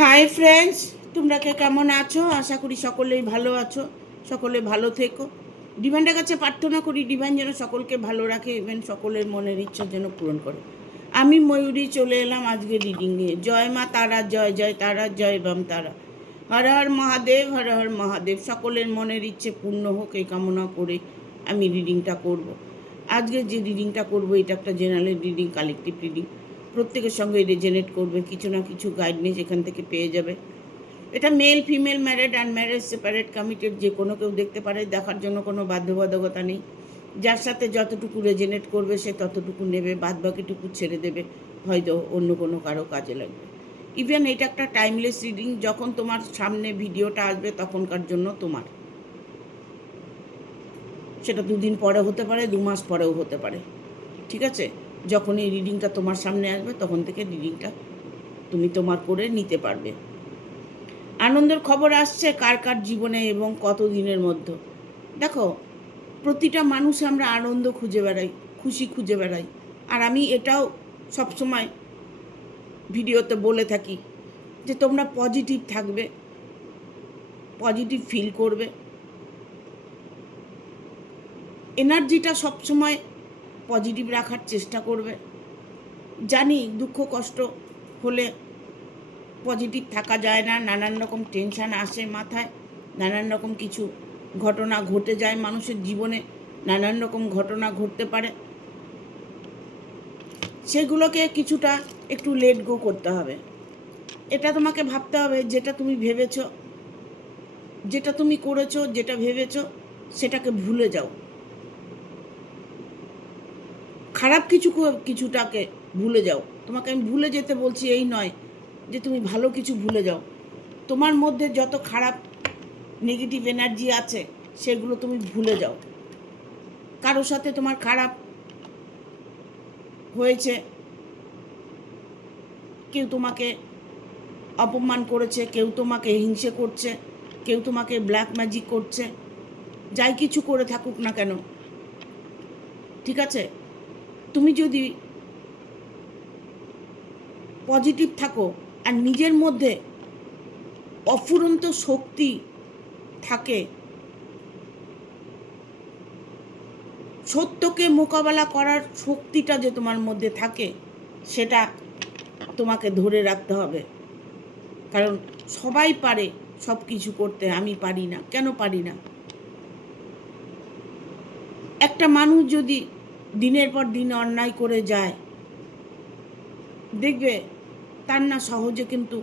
Hi friends, তোমরা কে কেমন আছো? আশা করি সকলেই ভালো আছো, সকলে ভালো থেকো। ডিভাইনের কাছে প্রার্থনা করি ডিভাইন যেন সকলকে ভালো রাখে, ইভেন সকলের মনের ইচ্ছা যেন পূরণ করে। আমি ময়ূরী চলে এলাম আজকে রিডিং নিয়ে। জয় মা তারা, জয় জয় তারা, জয় বাম তারা। হর হর মহাদেব, হর হর মহাদেব। সকলের মনের ইচ্ছে পূর্ণ হোক এই কামনা করে আমি রিডিংটা করব। আজকে যে রিডিংটা করব এটা একটা জেনারেল রিডিং, কালেকটিভ রিডিং। প্রত্যেকের সঙ্গে রেজেনেট করবে, কিছু না কিছু গাইডনেস এখান থেকে পেয়ে যাবে। এটা male female, married unmarried, separate committed, যে কোনো কেউ দেখতে পারে, দেখার জন্য কোনো বাধ্যবাধকতা নেই। যার সাথে যতটুকু রেজেনেট করবে সে ততটুকু নেবে, বাদ বাকিটুকু ছেড়ে দেবে, হয়তো অন্য কোনো কারো কাজে লাগবে। ইভেন এটা একটা টাইমলেস রিডিং, যখন তোমার সামনে ভিডিওটা আসবে তখনকার জন্য তোমার, সেটা 2 দিন পরে হতে পারে, 2 মাস পরেও হতে পারে। ঠিক আছে, যখন এই রিডিংটা তোমার সামনে আসবে তখন থেকে রিডিংটা তুমি তোমার করে নিতে পারবে। আনন্দের খবর আসছে কার কার জীবনে এবং কত দিনের মধ্যে। দেখো, প্রতিটা মানুষ আমরা আনন্দ খুঁজে বেড়াই, খুশি খুঁজে বেড়াই। আর আমি এটাও সবসময় ভিডিওতে বলে থাকি যে তোমরা পজিটিভ থাকবে, পজিটিভ ফিল করবে, এনার্জিটা সবসময় পজিটিভ রাখার চেষ্টা করবে। জানি দুঃখ কষ্ট হলে পজিটিভ থাকা যায় না, নানান রকম টেনশান আসে মাথায়, নানান রকম কিছু ঘটনা ঘটে যায় মানুষের জীবনে, নানান রকম ঘটনা ঘটতে পারে। সেগুলোকে কিছুটা একটু লেট গো করতে হবে। এটা তোমাকে ভাবতে হবে, যেটা তুমি ভেবেছো, যেটা তুমি করেছো, যেটা ভেবেছো সেটাকে ভুলে যাও। খারাপ কিছুটাকে ভুলে যাও। তোমাকে আমি ভুলে যেতে বলছি এই নয় যে তুমি ভালো কিছু ভুলে যাও। তোমার মধ্যে যত খারাপ নেগেটিভ এনার্জি আছে সেগুলো তুমি ভুলে যাও। কারোর সাথে তোমার খারাপ হয়েছে, কেউ তোমাকে অপমান করেছে, কেউ তোমাকে হিংসে করছে, কেউ তোমাকে ব্ল্যাক ম্যাজিক করছে, যাই কিছু করে থাকুক না কেন, ঠিক আছে, তুমি যদি পজিটিভ থাকো আর নিজের মধ্যে অফুরন্ত শক্তি থাকে, সত্যকে মোকাবেলা করার শক্তিটা যে তোমার মধ্যে থাকে, সেটা তোমাকে ধরে রাখতে হবে। কারণ সবাই পারে সব কিছু করতে, আমি পারি না। কেন পারি না? একটা মানুষ যদি দিনের পর দিন অন্যায় করে যায়, দেখবে তার না সহজে কিন্তু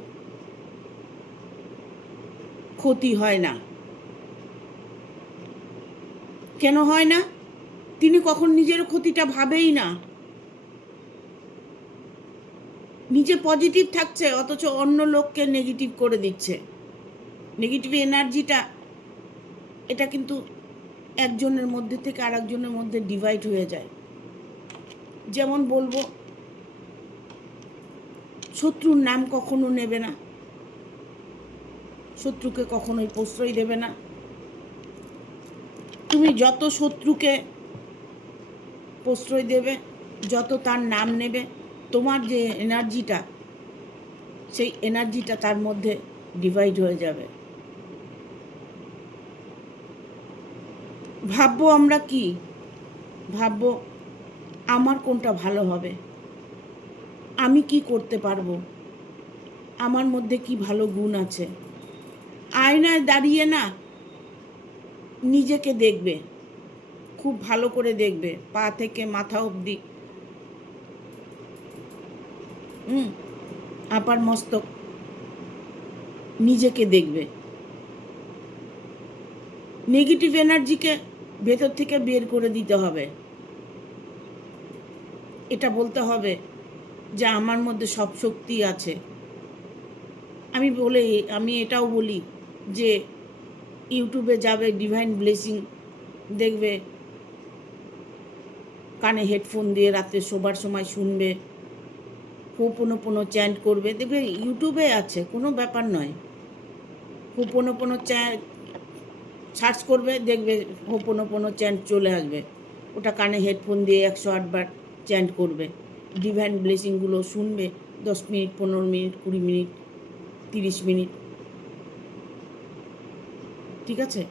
ক্ষতি হয় না। কেন হয় না? তিনি কখন নিজের ক্ষতিটা ভাবেই না। নিজে পজিটিভ থাকছে অথচ অন্য লোককে নেগেটিভ করে দিচ্ছে। নেগেটিভ এনার্জিটা, এটা কিন্তু একজনের মধ্যে থেকে আরেকজনের মধ্যে ডিভাইড হয়ে যায়। যেমন বলবো, শত্রুর নাম কখনো নেবে না, শত্রুকে কখনোই প্রশ্রয় দেবে না। তুমি যত শত্রুকে প্রশ্রয় দেবে, যত তার নাম নেবে, তোমার যে এনার্জিটা, সেই এনার্জিটা তার মধ্যে ডিভাইড হয়ে যাবে। ভাববো আমরা কি? ভাববো আমার কোনটা ভালো হবে, আমি কি করতে পারবো, আমার মধ্যে কি ভালো গুণ আছে। আয়নায় দাঁড়িয়ে না নিজেকে দেখবে, খুব ভালো করে দেখবে, পা থেকে মাথা অবধি, আপার মস্তক, নিজেকে দেখবে। নেগেটিভ এনার্জিকে ভেতর থেকে বের করে দিতে হবে। এটা বলতে হবে যে আমার মধ্যে সব শক্তি আছে। আমি এটাও বলি যে ইউটিউবে যাবে, ডিভাইন ব্লেসিং দেখবে, কানে হেডফোন দিয়ে রাতে শোবার সময় শুনবে, হোপোনোপোনো চ্যান্ট করবে, দেখবে ইউটিউবে আছে, কোনো ব্যাপার নয়। হোপোনোপোনো সার্চ করবে, দেখবে হোপোনোপোনো চ্যান্ট চলে আসবে। ওটা কানে হেডফোন দিয়ে 108 বার চ্যান্ট করবে, ডিভাইন ব্লেসিংগুলো শুনবে, 10 মিনিট, 15 মিনিট, 20 মিনিট, 30 মিনিট, ঠিক আছে?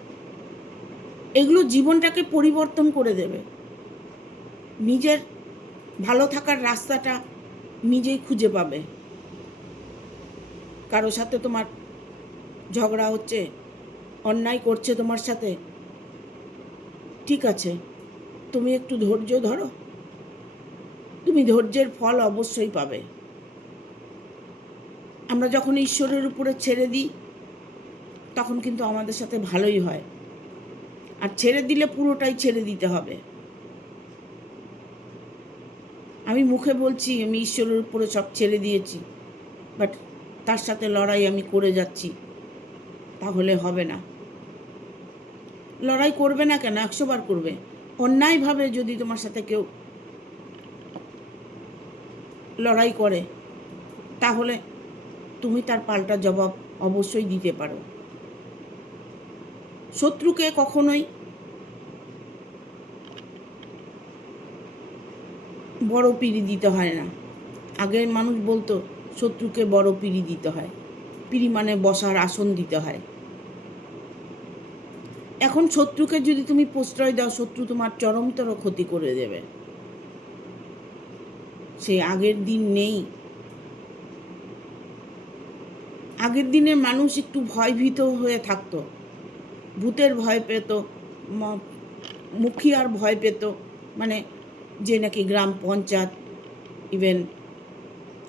এগুলো জীবনটাকে পরিবর্তন করে দেবে। নিজের ভালো থাকার রাস্তাটা নিজেই খুঁজে পাবে। কারো সাথে তোমার ঝগড়া হচ্ছে, অন্যায় করছে তোমার সাথে, ঠিক আছে, তুমি একটু ধৈর্য ধরো, তুমি ধৈর্যের ফল অবশ্যই পাবে। আমরা যখন ঈশ্বরের উপরে ছেড়ে দিই তখন কিন্তু আমাদের সাথে ভালোই হয়। আর ছেড়ে দিলে পুরোটাই ছেড়ে দিতে হবে। আমি মুখে বলছি আমি ঈশ্বরের উপরে সব ছেড়ে দিয়েছি, বাট তার সাথে লড়াই আমি করে যাচ্ছি, তাহলে হবে না। লড়াই করবে না কেন? 100 বার করবে। অন্যায়ভাবে যদি তোমার সাথে কেউ লড়াই করে তাহলে তুমি তার পাল্টা জবাব অবশ্যই দিতে পারো। শত্রুকে কখনোই বড় পিড়ি দিতে হয় না। আগের মানুষ বলতো শত্রুকে বড় পিড়ি দিতে হয়, পিড়ি মানে বসার আসন দিতে হয়। এখন শত্রুকে যদি তুমি প্রশ্রয় দাও, শত্রু তোমার চরমতর ক্ষতি করে দেবে। সে আগের দিন নেই। আগের দিনের মানুষ একটু ভয়ভীত হয়ে থাকতো, ভূতের ভয় পেত, মুখিয়ার ভয় পেত, মানে যে নাকি গ্রাম পঞ্চায়েত, ইভেন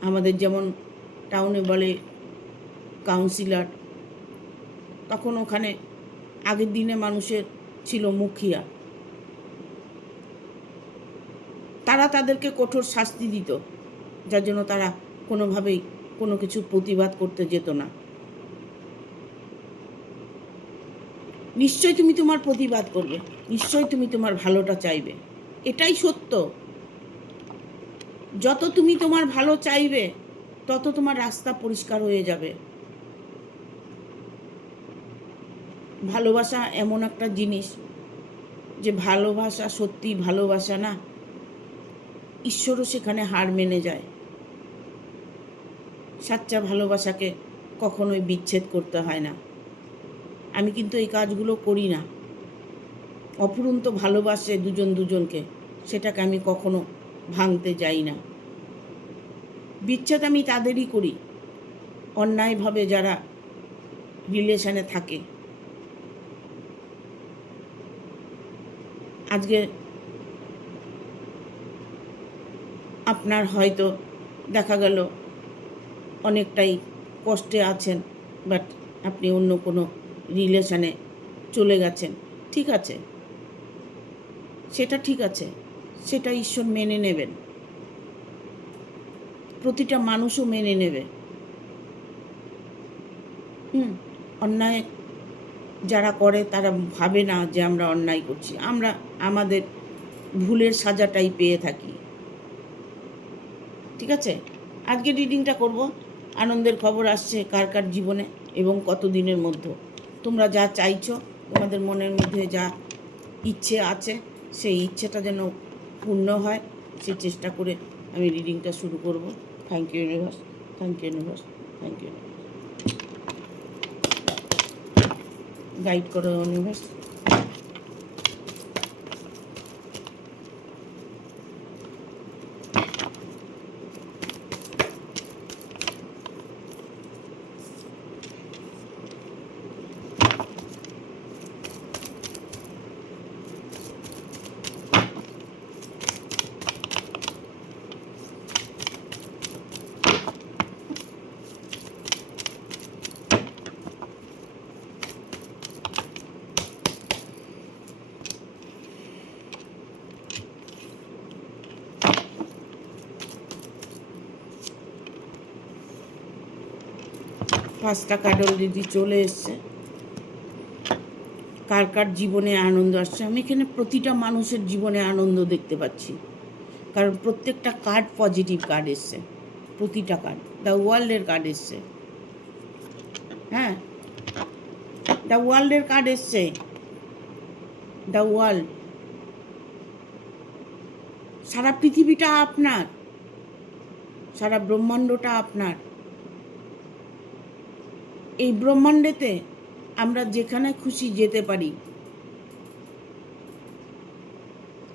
আমাদের যেমন টাউনে বলে কাউন্সিলর, তখন ওখানে আগের দিনে মানুষের ছিল মুখিয়া। তারা তাদেরকে কঠোর শাস্তি দিত, যার জন্য তারা কোনোভাবেই কোনো কিছু প্রতিবাদ করতে যেত না। নিশ্চয়ই তুমি তোমার প্রতিবাদ করবে, নিশ্চয়ই তুমি তোমার ভালোটা চাইবে, এটাই সত্য। যত তুমি তোমার ভালো চাইবে তত তোমার রাস্তা পরিষ্কার হয়ে যাবে। ভালোবাসা এমন একটা জিনিস যে ভালোবাসা সত্যি ভালোবাসা না, ঈশ্বরও সেখানে হার মেনে যায়। সাচ্চা ভালোবাসাকে কখনোই বিচ্ছেদ করতে হয় না। আমি কিন্তু এই কাজগুলো করি না। অফুরন্ত ভালোবাসে দুজন দুজনকে, সেটাকে আমি কখনো ভাঙতে যাই না। বিচ্ছেদ আমি তাদেরই করি অন্যায়ভাবে যারা রিলেশনে থাকে। আজকে আপনার হয়তো দেখা গেল অনেকটাই কষ্টে আছেন, বাট আপনি অন্য কোনো রিলেশনে চলে গেছেন, ঠিক আছে, সেটা ঠিক আছে, সেটা ঈশ্বর মেনে নেবেন, প্রতিটা মানুষও মেনে নেবে। অন্যায় যারা করে তারা ভাবে না যে আমরা অন্যায় করছি, আমরা আমাদের ভুলের সাজাটাই পেয়ে থাকি, ঠিক আছে। আজকে রিডিংটা করব, আনন্দের খবর আসছে কার কার জীবনে এবং কত দিনের মধ্যে। তোমরা যা চাইছো, তোমাদের মনের মধ্যে যা ইচ্ছে আছে, সেই ইচ্ছেটা যেন পূর্ণ হয়, সে চেষ্টা করে আমি রিডিংটা শুরু করব। Thank you universe, thank you universe, thank you. Guide করো ইউনিভার্স। পাঁচটা কার্ড অলরেডি চলে এসছে। কার কার জীবনে আনন্দ আসছে? আমি এখানে প্রতিটা মানুষের জীবনে আনন্দ দেখতে পাচ্ছি, কারণ প্রত্যেকটা কার্ড পজিটিভ কার্ড এসছে, প্রতিটা কার্ড। দ্য ওয়ার্ল্ডের কার্ড এসছে, হ্যাঁ, দ্য ওয়ার্ল্ডের কার্ড এসছে। দ্য ওয়ার্ল্ড, সারা পৃথিবীটা আপনার, সারা ব্রহ্মাণ্ডটা আপনার। এই ব্রহ্মাণ্ডেতে আমরা যেখানে খুশি যেতে পারি,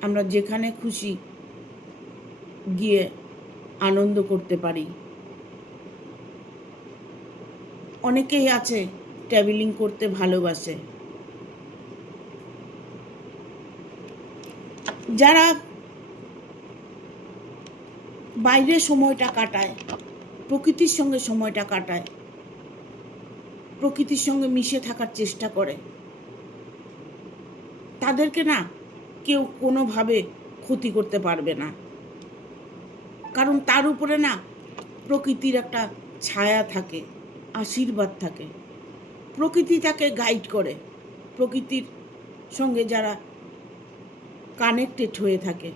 আমরা যেখানে খুশি গিয়ে আনন্দ করতে পারি। অনেকেই আছে ট্রাভেলিং করতে ভালোবাসে, যারা বাইরে সময়টা কাটায়, প্রকৃতির সঙ্গে সময়টা কাটায়, প্রকৃতির সঙ্গে মিশে থাকার চেষ্টা করে, তাদেরকে না কেউ কোনোভাবে ক্ষতি করতে পারবে না। কারণ তার উপরে না প্রকৃতির একটা ছায়া থাকে, আশীর্বাদ থাকে। প্রকৃতি তাকে গাইড করে। প্রকৃতির সঙ্গে যারা কানেক্টেড হয়ে থাকে,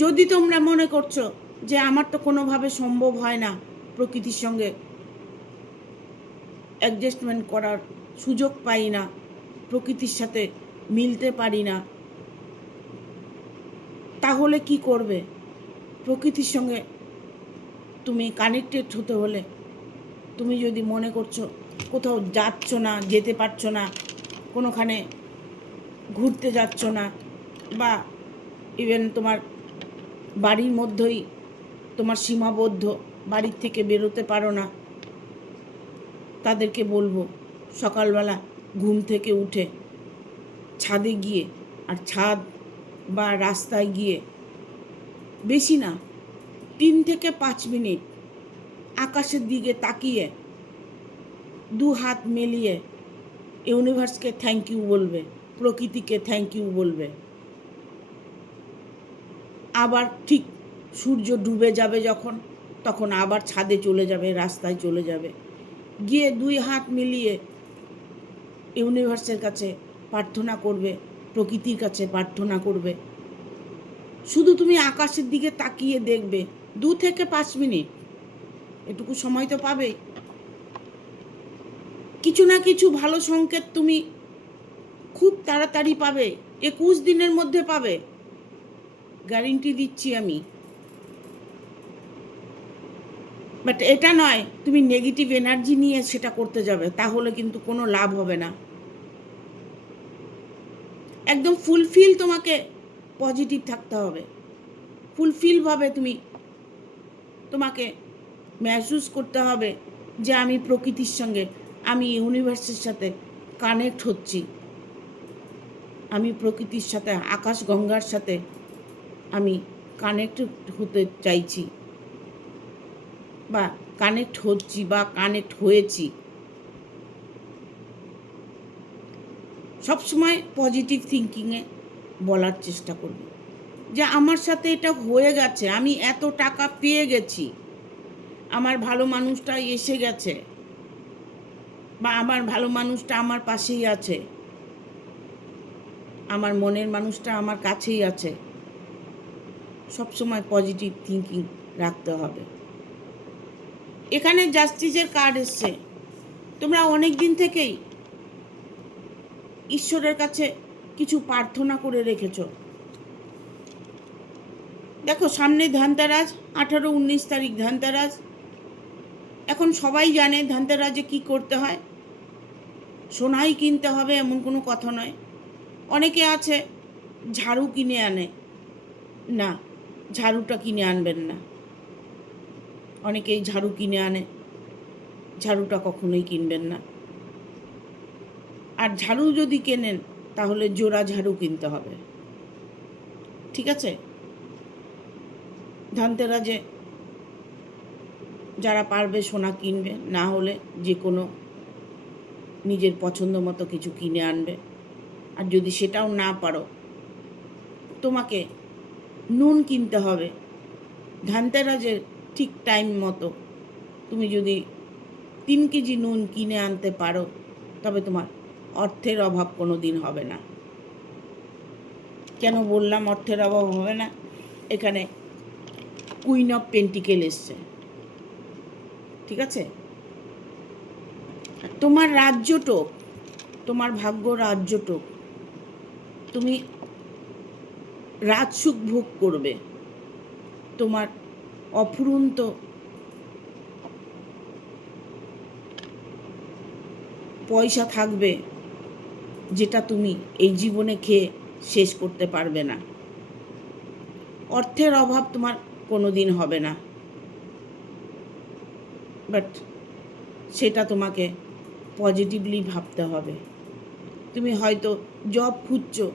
যদি তোমরা মনে করছো যে আমার তো কোনোভাবে সম্ভব হয় না প্রকৃতির সঙ্গে অ্যাডজাস্টমেন্ট করার সুযোগ পাই না, প্রকৃতির সাথে মিলতে পারি না, তাহলে কি করবে? প্রকৃতির সঙ্গে তুমি কানেক্টেড হতে হলে তুমি যদি মনে করছো কোথাও যাচ্ছ না, যেতে পারছো না, কোনোখানে ঘুরতে যাচ্ছ না, বা ইভেন তোমার বাড়ির মধ্যেই তোমার সীমাবদ্ধ, বাড়ির থেকে বেরোতে পারো না, তাদেরকে বলবো সকালবেলা ঘুম থেকে উঠে ছাদে গিয়ে, আর ছাদ বা রাস্তায় গিয়ে বেশি না 3 থেকে 5 মিনিট আকাশের দিকে তাকিয়ে 2 হাত মেলিয়ে ইউনিভার্সকে থ্যাংক ইউ বলবে, প্রকৃতিকে থ্যাংক ইউ বলবে। আবার ঠিক সূর্য ডুবে যাবে যখন, তখন আবার ছাদে চলে যাবে, রাস্তায় চলে যাবে, গিয়ে 2 হাত মিলিয়ে ইউনিভার্সের কাছে প্রার্থনা করবে, প্রকৃতির কাছে প্রার্থনা করবে। শুধু তুমি আকাশের দিকে তাকিয়ে দেখবে 2 থেকে 5 মিনিট, এটুকু সময় তো পাবে। কিছু না কিছু ভালো সংকেত তুমি খুব তাড়াতাড়ি পাবে, 21 দিনের মধ্যে পাবে, গ্যারেন্টি দিচ্ছি আমি। বাট এটা নয় তুমি নেগেটিভ এনার্জি নিয়ে সেটা করতে যাবে, তাহলে কিন্তু কোনো লাভ হবে না। একদম ফুলফিল তোমাকে পজিটিভ থাকতে হবে, ফুলফিলভাবে তোমাকে মেহসুস করতে হবে যে আমি প্রকৃতির সঙ্গে, আমি ইউনিভার্সের সাথে কানেক্ট হচ্ছি, আমি প্রকৃতির সাথে, আকাশ গঙ্গার সাথে আমি কানেক্ট হতে চাইছি, বা কানেক্ট হচ্ছি, বা কানেক্ট হয়েছি। সবসময় পজিটিভ থিঙ্কিংয়ে বলার চেষ্টা করবে যে আমার সাথে এটা হয়ে গেছে, আমি এত টাকা পেয়ে গেছি, আমার ভালো মানুষটা এসে গেছে, বা আমার ভালো মানুষটা আমার পাশেই আছে, আমার মনের মানুষটা আমার কাছেই আছে। সবসময় পজিটিভ থিঙ্কিং রাখতে হবে। এখানে জাস্টিসের কার্ড এসছে, তোমরা অনেক দিন থেকেই ঈশ্বরের কাছে কিছু প্রার্থনা করে রেখেছ। দেখো সামনে ধনতেরাস, 18-19 তারিখ ধনতেরাস। এখন সবাই জানে ধনতেরাসে কি করতে হয়, সোনাই কিনতে হবে এমন কোনো কথা নয়। অনেকে আছে ঝাড়ু কিনে আনে, না, ঝাড়ুটা কিনে আনবেন না। অনেকেই ঝাড়ু কিনে আনে, ঝাড়ুটা কখনোই কিনবেন না। আর ঝাড়ু যদি কেনেন তাহলে জোড়া ঝাড়ু কিনতে হবে, ঠিক আছে? ধনতেরাসে যারা পারবে সোনা কিনবে, না হলে যে কোনো নিজের পছন্দ মতো কিছু কিনে আনবে। আর যদি সেটাও না পারো, তোমাকে নুন কিনতে হবে। ধনতেরাসের ঠিক টাইম মতো তুমি যদি 3 কেজি নুন কিনে আনতে পারো, তবে তোমার অর্থের অভাব কোনো দিন হবে না। কেন বললাম অর্থের অভাব হবে না? এখানে কুইন অফ পেন্টিকেল এসছে, ঠিক আছে? তোমার রাজ্যটোক, তোমার ভাগ্য রাজ্যটোক, তুমি রাজসুখ ভোগ করবে। তোমার অফুরন্ত পয়সা থাকবে যেটা তুমি এই জীবনে খেয়ে শেষ করতে পারবে না। অর্থের অভাব তোমার কোনো দিন হবে না, বাট সেটা তোমাকে পজিটিভলি ভাবতে হবে। তুমি হয়তো জব খুঁজছো,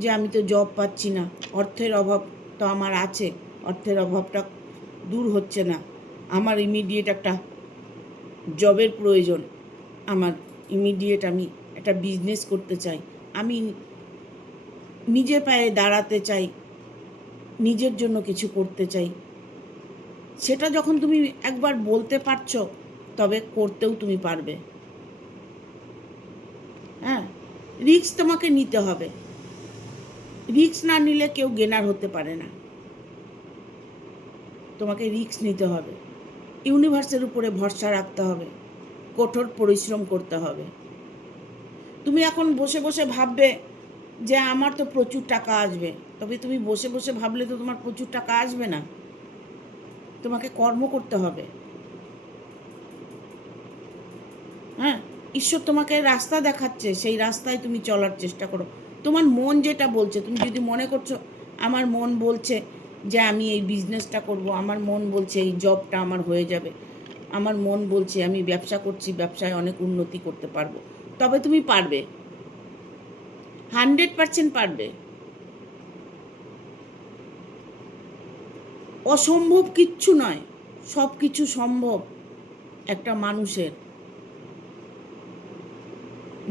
যে আমি তো জব পাচ্ছি না, অর্থের অভাব তো আমার আছে, অর্থের অভাবটা দূর হচ্ছে না, আমার ইমিডিয়েট একটা জবের প্রয়োজন, আমার ইমিডিয়েট আমি একটা বিজনেস করতে চাই, আমি নিজের পায়ে দাঁড়াতে চাই, নিজের জন্য কিছু করতে চাই। সেটা যখন তুমি একবার বলতে পারছো, তবে করতেও তুমি পারবে। হ্যাঁ, রিস্ক তোমাকে নিতে হবে। রিস্ক না নিলে কেউ গেনার হতে পারে না। তোমাকে রিস্ক নিতে হবে, ইউনিভার্সের উপরে ভরসা রাখতে হবে, কঠোর পরিশ্রম করতে হবে। তুমি এখন বসে বসে ভাববে যে আমার তো প্রচুর টাকা আসবে, তবে তুমি বসে বসে ভাবলে তো তোমার প্রচুর টাকা আসবে না। তোমাকে কর্ম করতে হবে। হ্যাঁ, ঈশ্বর তোমাকে রাস্তা দেখাচ্ছে, সেই রাস্তায় তুমি চলার চেষ্টা করো। তোমার মন যেটা বলছে, তুমি যদি মনে করছো আমার মন বলছে যে আমি এই বিজনেসটা করব, আমার মন বলছে এই জবটা আমার হয়ে যাবে, আমার মন বলছে আমি ব্যবসা করছি, ব্যবসায় অনেক উন্নতি করতে পারবো, তবে তুমি পারবে, 100% পারবে। অসম্ভব কিচ্ছু নয়, সব কিছু সম্ভব একটা মানুষের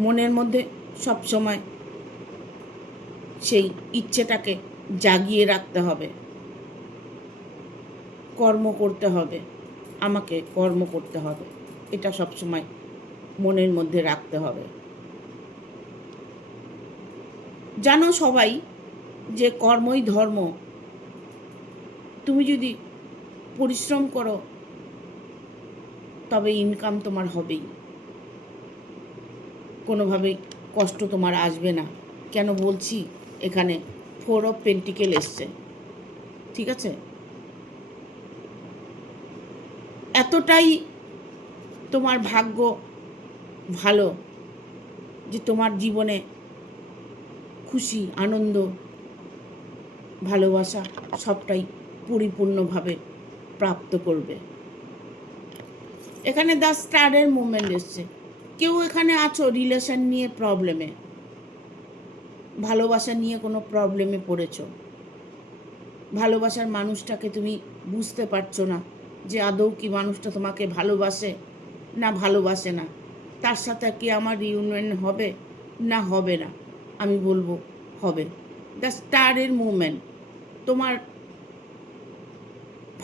মনের মধ্যে সব সময় সেই ইচ্ছেটাকে জাগিয়ে রাখতে হবে, কর্ম করতে হবে, আমাকে কর্ম করতে হবে, এটা সব সময় মনের মধ্যে রাখতে হবে। জানো সবাই যে কর্মই ধর্ম। তুমি যদি পরিশ্রম করো তবে ইনকাম তোমার হবেই, কোনোভাবেই কষ্ট তোমার আসবে না। কেন বলছি, এখানে 4 অফ পেন্টিকেল এসছে, ঠিক আছে? এতটাই তোমার ভাগ্য ভালো যে তোমার জীবনে খুশি, আনন্দ, ভালোবাসা সবটাই পরিপূর্ণভাবে প্রাপ্ত করবে। এখানে দ্য স্টারের মুভমেন্ট এসছে। কেউ এখানে আছো রিলেশন নিয়ে প্রবলেমে, ভালোবাসা নিয়ে কোনো প্রবলেমে পড়েছো, ভালোবাসার মানুষটাকে তুমি বুঝতে পারছো না যে আদৌ কি মানুষটা তোমাকে ভালোবাসে না ভালোবাসে না, তার সাথে কি আমার রিউনিয়ন হবে না হবে না। আমি বলবো হবে। দ্য স্টারের মুভমেন্ট, তোমার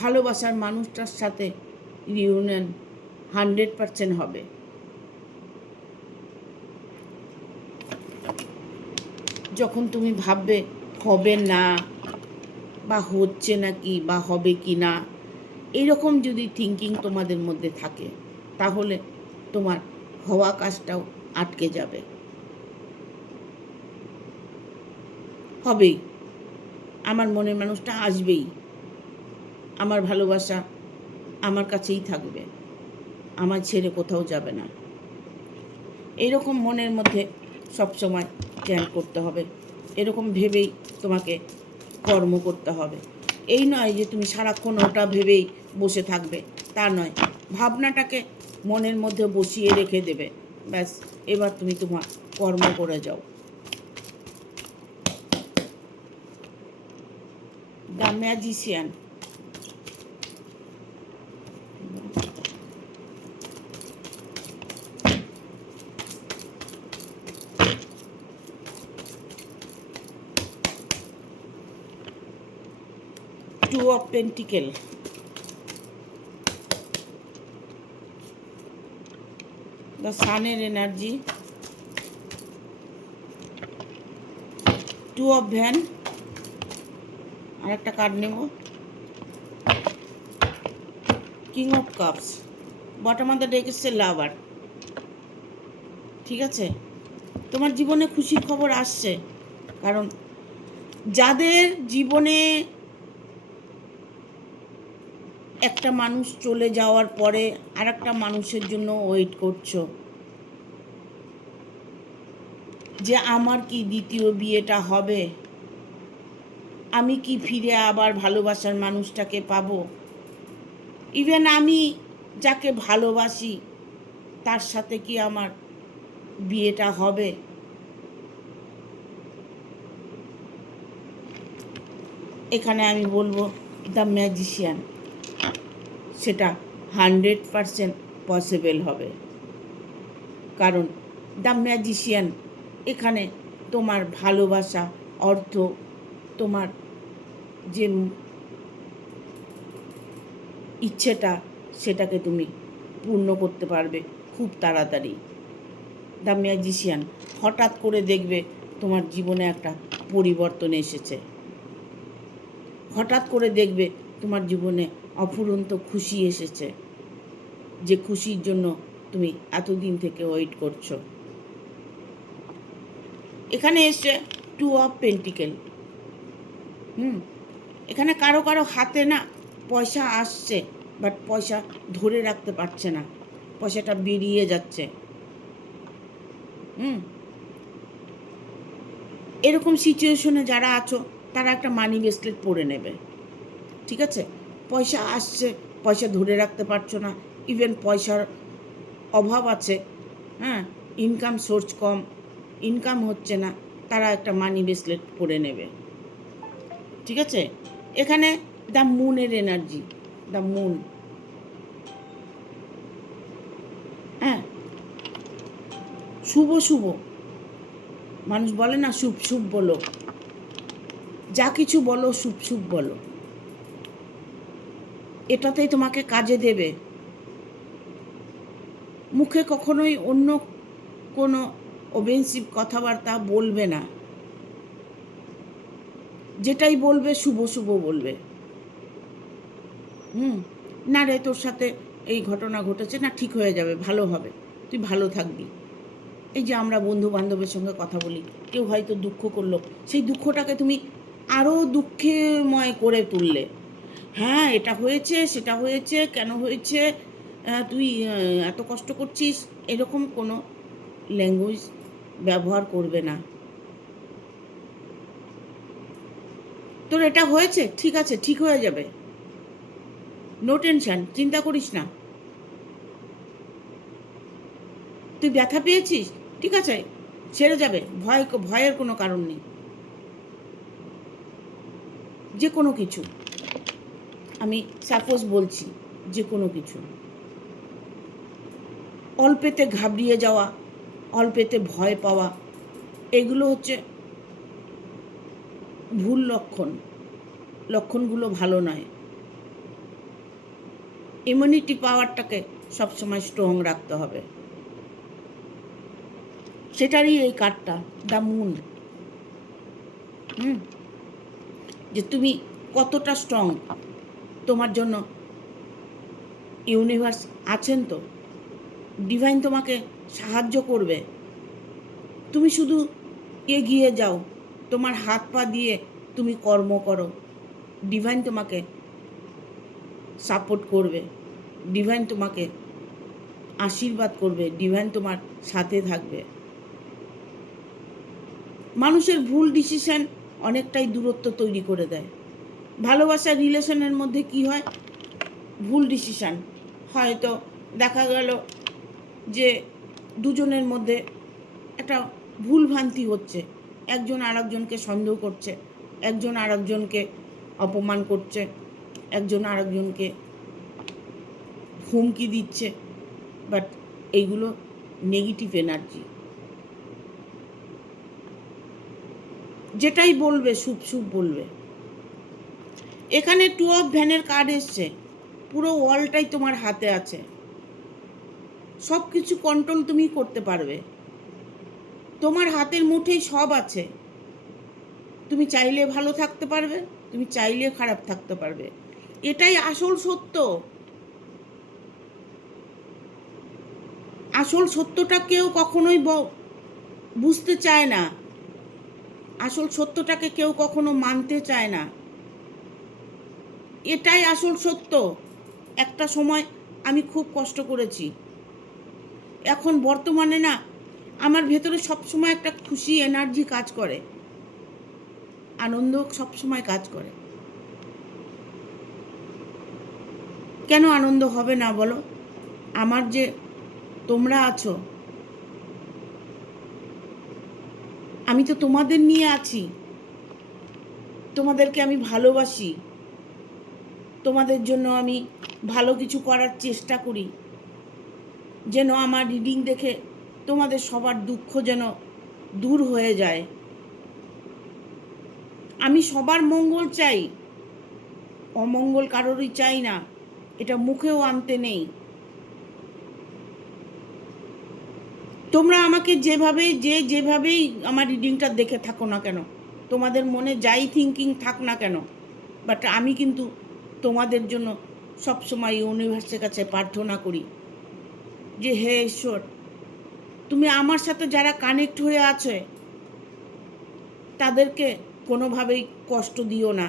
ভালোবাসার মানুষটার সাথে রিউনিয়ন 100% হবে। যখন তুমি ভাববে হবে না বা হচ্ছে নাকি বা হবে কি না, এইরকম যদি থিঙ্কিং তোমাদের মধ্যে থাকে, তাহলে তোমার হওয়া কাজটাও আটকে যাবে। হবেই, আমার মনের মানুষটা আসবেই, আমার ভালোবাসা আমার কাছেই থাকবে, আমার ছেড়ে কোথাও যাবে না। এইরকম মনের মধ্যে সবসময় চ্যান করতে হবে, এরকম ভেবেই তোমাকে কর্ম করতে হবে। এই নয় যে তুমি সারাক্ষণ ওটা ভেবেই বসে থাকবে, তা নয়। ভাবনাটাকে মনের মধ্যে বসিয়ে রেখে দেবে, ব্যাস, এবার তুমি তোমার কর্ম করে যাও। The magician, 2 of pentacle, the সানের এনার্জি, 2 অফ ভ্যান, আর একটা কার্ড নেব, king of cups, bottom of the deck এসছে লাভার। ঠিক আছে, তোমার জীবনে খুশির খবর আসছে, কারণ যাদের জীবনে একটা মানুষ চলে যাওয়ার পরে আর একটা মানুষের জন্য ওয়েট করছো, যে আমার কি দ্বিতীয় বিয়েটা হবে, আমি কি ফিরে আবার ভালোবাসার মানুষটাকে পাবো, ইভেন আমি যাকে ভালোবাসি তার সাথে কি আমার বিয়েটা হবে। এখানে আমি বলবো দ্য ম্যাজিশিয়ান, সেটা 100% পসিবল হবে। কারণ দ্য ম্যাজিশিয়ান এখানে তোমার ভালোবাসা, অর্থ, তোমার যে ইচ্ছেটা সেটাকে তুমি পূর্ণ করতে পারবে খুব তাড়াতাড়ি। দ্য ম্যাজিশিয়ান হঠাৎ করে দেখবে তোমার জীবনে একটা পরিবর্তন এসেছে, হঠাৎ করে দেখবে তোমার জীবনে অফুরন্ত খুশি এসেছে, যে খুশির জন্য তুমি এতদিন থেকে ওয়েট করছো। এখানে এসছে 2 অফ পেন্টিকেল। এখানে কারো কারো হাতে না পয়সা আসছে, বাট পয়সা ধরে রাখতে পারছে না, পয়সাটা বেরিয়ে যাচ্ছে। এরকম সিচুয়েশনে যারা আছো তারা একটা মানি ব্রেসলেট পরে নেবে, ঠিক আছে? পয়সা আসছে, পয়সা ধরে রাখতে পারছো না, ইভেন পয়সার অভাব আছে, ইনকাম সোর্স কম, ইনকাম হচ্ছে না, তারা একটা মানি ব্রেসলেট পরে নেবে, ঠিক আছে? এখানে দ্য মুনের এনার্জি, দ্য মুন, শুভ শুভ, মানুষ বলে না শুভ শুভ বলো, যা কিছু বলো শুভ শুভ বলো, এটাতেই তোমাকে কাজে দেবে। মুখে কখনোই অন্য কোনো অফেন্সিভ কথাবার্তা বলবে না, যেটাই বলবে শুভ শুভ বলবে। না রে, তোর সাথে এই ঘটনা ঘটেছে, না ঠিক হয়ে যাবে, ভালো হবে, তুই ভালো থাকবি। এই যে আমরা বন্ধু বান্ধবের সঙ্গে কথা বলি, কেউ হয়তো দুঃখ করলো, সেই দুঃখটাকে তুমি আরও দুঃখময় করে তুললে। হ্যাঁ, এটা হয়েছে, সেটা হয়েছে, কেন হয়েছে, তুই এত কষ্ট করছিস, এরকম কোনো ল্যাঙ্গুয়েজ ব্যবহার করবে না। তোর এটা হয়েছে, ঠিক আছে, ঠিক হয়ে যাবে, নো টেনশন, চিন্তা করিস না। তুই ব্যথা পেয়েছিস, ঠিক আছে, ছেড়ে যাবে, ভয়ের কোনো কারণ নেই। যে কোনো কিছু, আমি সাপোজ বলছি, যে কোনো কিছু, অল্পেতে ঘাবড়িয়ে যাওয়া, অল্পেতে ভয় পাওয়া, এগুলো হচ্ছে ভুল লক্ষণ, লক্ষণগুলো ভালো নয়। ইমিউনিটি পাওয়ারটাকে সবসময় স্ট্রং রাখতে হবে, সেটারই এই কার্ডটা, দ্য মুন। যে তুমি কতটা স্ট্রং, তোমার জন্য ইউনিভার্স আছেন তো, ডিভাইন তোমাকে সাহায্য করবে। তুমি শুধু এগিয়ে যাও, তোমার হাত পা দিয়ে তুমি কর্ম করো, ডিভাইন তোমাকে সাপোর্ট করবে, ডিভাইন তোমাকে আশীর্বাদ করবে, ডিভাইন তোমার সাথে থাকবে। মানুষের ভুল ডিসিশন অনেকটাই দূরত্ব তৈরি করে দেয়। ভালোবাসার রিলেশনের মধ্যে কি হয়, ভুল ডিসিশান, হয়তো দেখা গেল যে দুজনের মধ্যে একটা ভুল ভ্রান্তি হচ্ছে, একজন আরেকজনকে সন্দেহ করছে, একজন আরেকজনকে অপমান করছে, একজন আরেকজনকে হুমকি দিচ্ছে, বাট এইগুলো নেগেটিভ এনার্জি। যেটাই বলবে শুভ শুভ বলবে। এখানে 2 অফ ভ্যানের কার্ড এসছে, পুরো ওয়ালটাই তোমার হাতে আছে, সব কিছু কন্ট্রোল তুমি করতে পারবে, তোমার হাতের মুঠেই সব আছে। তুমি চাইলে ভালো থাকতে পারবে, তুমি চাইলে খারাপ থাকতে পারবে, এটাই আসল সত্য। আসল সত্যটা কেউ কখনোই বুঝতে চায় না, আসল সত্যটাকে কেউ কখনো মানতে চায় না, এটাই আসল সত্য। একটা সময় আমি খুব কষ্ট করেছি, এখন বর্তমানে না আমার ভেতরে সবসময় একটা খুশি এনার্জি কাজ করে, আনন্দ সবসময় কাজ করে। কেন আনন্দ হবে না বলো? আমার যে তোমরা আছো, আমি তো তোমাদের নিয়ে আছি, তোমাদেরকে আমি ভালোবাসি, তোমাদের জন্য আমি ভালো কিছু করার চেষ্টা করি, যেন আমার রিডিং দেখে তোমাদের সবার দুঃখ যেন দূর হয়ে যায়। আমি সবার মঙ্গল চাই, অমঙ্গল কারোরই চাই না, এটা মুখেও আনতে নেই। তোমরা আমাকে যেভাবেই আমার রিডিংটা দেখে থাকো না কেন, তোমাদের মনে যাই থিঙ্কিং থাক না কেন, বাট আমি কিন্তু তোমাদের জন্য সবসময় ইউনিভার্সের কাছে প্রার্থনা করি যে হে ঈশ্বর, তুমি আমার সাথে যারা কানেক্ট হয়ে আছে তাদেরকে কোনোভাবেই কষ্ট দিও না,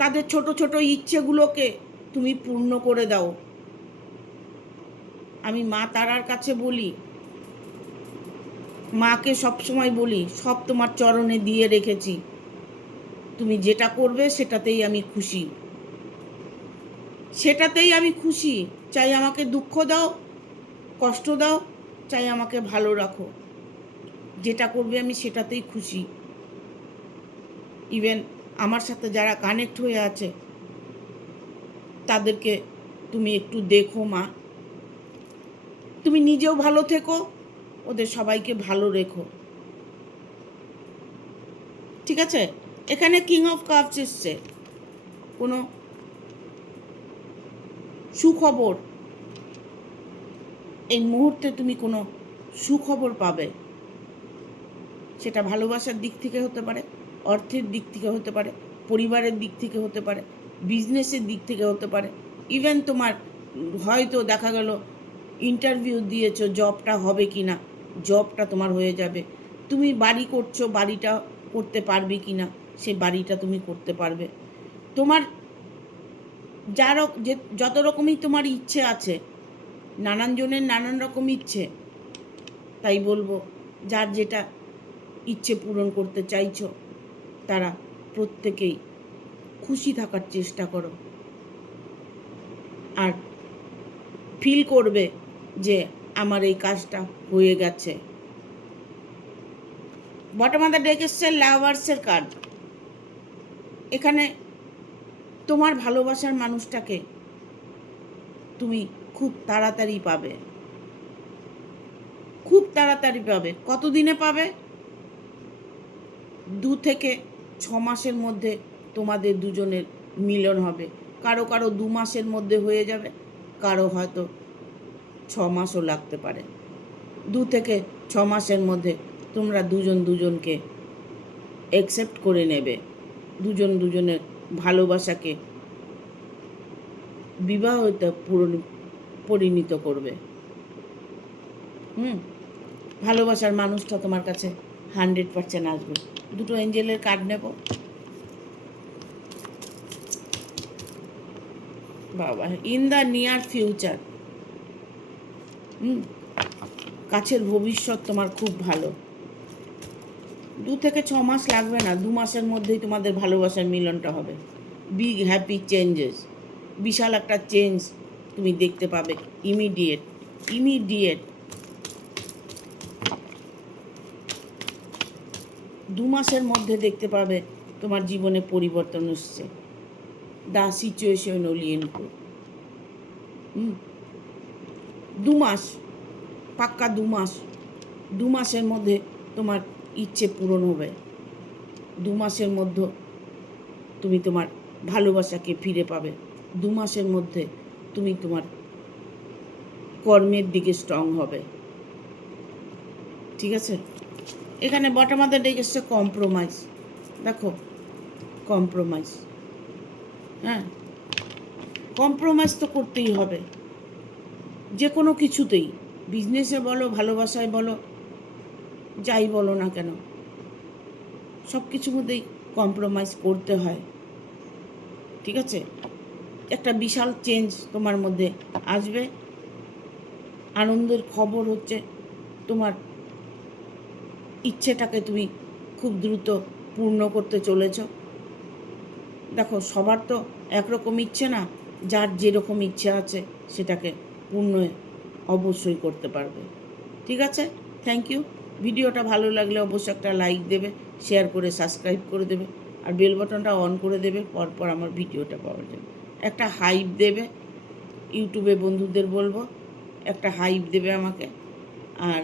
তাদের ছোট ছোট ইচ্ছেগুলোকে তুমি পূর্ণ করে দাও। আমি মা তারার কাছে বলি, মাকে সবসময় বলি, সব তোমার চরণে দিয়ে রেখেছি, তুমি যেটা করবে সেটাতেই আমি খুশি, সেটাতেই আমি খুশি। চাই আমাকে দুঃখ দাও, কষ্ট দাও, চাই আমাকে ভালো রাখো, যেটা করবে আমি সেটাতেই খুশি। ইভেন আমার সাথে যারা কানেক্ট হয়ে আছে তাদেরকে তুমি একটু দেখো মা, তুমি নিজেও ভালো থেকো, ওদের সবাইকে ভালো রেখো, ঠিক আছে? এখানে কিং অফ কাপস এসছে, কোনো সুখবর, এই মুহূর্তে তুমি কোনো সুখবর পাবে, সেটা ভালোবাসার দিক থেকে হতে পারে, অর্থের দিক থেকে হতে পারে, পরিবারের দিক থেকে হতে পারে, বিজনেসের দিক থেকে হতে পারে। ইভেন তোমার হয়তো দেখা গেল ইন্টারভিউ দিয়েছো, জবটা হবে কি না, জবটা তোমার হয়ে যাবে। তুমি বাড়ি করছো, বাড়িটা করতে পারবে কি না, সেই বাড়িটা তুমি করতে পারবে। তোমার যত রকমই তোমার ইচ্ছে আছে, নানান জনের নানান রকম ইচ্ছে, তাই বলবো যার যেটা ইচ্ছে পূরণ করতে চাইছো তারা প্রত্যেকেই খুশি থাকার চেষ্টা করো, আর ফিল করবে যে আমার এই কাজটা হয়ে গেছে। বটম অফ দ্য ডেক এসছে লাভার্সের কার্ড। এখানে তোমার ভালোবাসার মানুষটাকে তুমি খুব তাড়াতাড়ি পাবে, খুব তাড়াতাড়ি পাবে। কতদিনে পাবে? 2 থেকে 6 মাসের মধ্যে তোমাদের দুজনের মিলন হবে। কারো কারো 2 মাসের মধ্যে হয়ে যাবে, কারো হয়তো 6 মাসও লাগতে পারে। 2 থেকে 6 মাসের মধ্যে তোমরা দুজন দুজনকে অ্যাকসেপ্ট করে নেবে, দুজন দুজনের ভালোবাসাকে বিবাহতে পরিণত করবে। ভালোবাসার মানুষটা তোমার কাছে 100% আসবে। 2টো এঞ্জেলের কার্ড নেব। বাবা, ইন দ্য নিয়ার ফিউচার, কাছের ভবিষ্যৎ তোমার খুব ভালো। 2 থেকে 6 মাস লাগবে না, 2 মাসের মধ্যেই তোমাদের ভালোবাসার মিলনটা হবে। বিগ হ্যাপি চেঞ্জেস, বিশাল একটা চেঞ্জ তুমি দেখতে পাবে, ইমিডিয়েট 2 মাসের মধ্যে দেখতে পাবে তোমার জীবনে পরিবর্তন এসছে। The situation will improve. 2 মাস, পাক্কা 2 মাস, 2 মাসের মধ্যে তোমার ইচ্ছে পূরণ হবে। 2 মাসের মধ্যে তুমি তোমার ভালোবাসাকে ফিরে পাবে। 2 মাসের মধ্যে তুমি তোমার কর্মের দিকে স্ট্রং হবে, ঠিক আছে? এখানে বটম অফ দ্য ডেক এসছে কম্প্রোমাইজ। দেখো, কম্প্রোমাইজ, হ্যাঁ, কম্প্রোমাইজ তো করতেই হবে যে কোনো কিছুতেই, বিজনেসে বলো, ভালোবাসায় বলো, যাই বলো না কেন, সব কিছুর মধ্যেই কম্প্রোমাইজ করতে হয়, ঠিক আছে? একটা বিশাল চেঞ্জ তোমার মধ্যে আসবে। আনন্দের খবর হচ্ছে তোমার ইচ্ছেটাকে তুমি খুব দ্রুত পূর্ণ করতে চলেছ। দেখো, সবার তো একরকম ইচ্ছে না, যার যেরকম ইচ্ছে আছে সেটাকে পূর্ণ অবশ্যই করতে পারবে। ঠিক আছে, থ্যাংক ইউ। ভিডিওটা ভালো লাগলে অবশ্যই একটা লাইক দেবে, শেয়ার করে সাবস্ক্রাইব করে দেবে, আর বেল বাটনটা অন করে দেবে, পরপর আমার ভিডিওটা পাওয়ার জন্য। একটা হাইপ দেবে, ইউটিউবে বন্ধুদের বলবো একটা হাইপ দেবে আমাকে, আর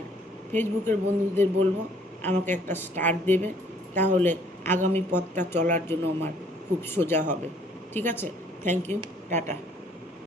ফেসবুকের বন্ধুদের বলবো আমাকে একটা স্টার দেবে, তাহলে আগামী পথটা চলার জন্য আমার খুব সোজা হবে। ঠিক আছে, থ্যাংক ইউ, টাটা।